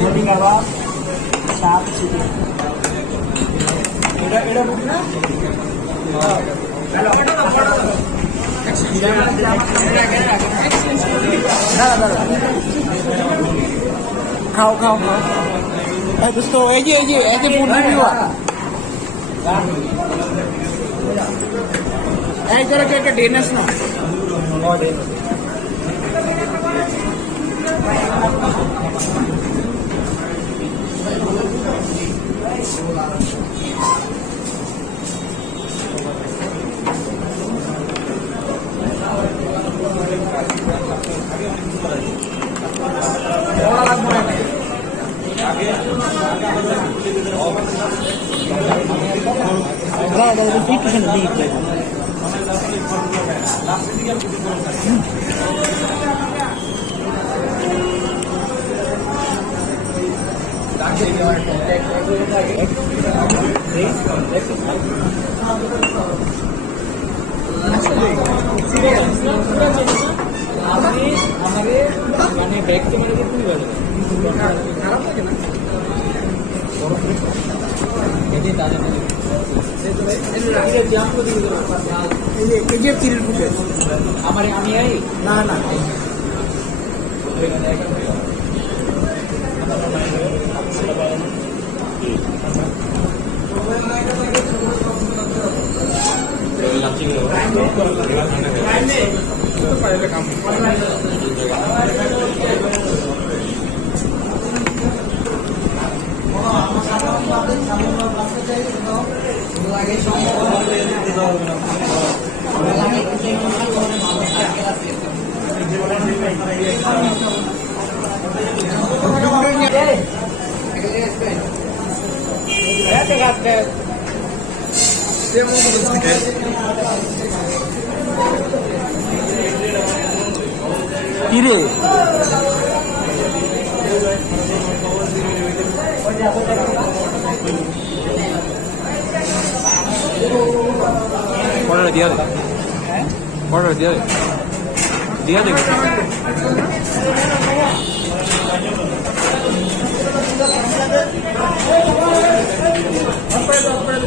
Boti Kabab, chap chicken. Eda Boti na? খাও খাও খাও এই দোস্ত এই যে ফুড রিভিউ এই করে কি একটা ডেনাস না কিরে অর্ডার দিয়া দে অর্ডার দিয়া দে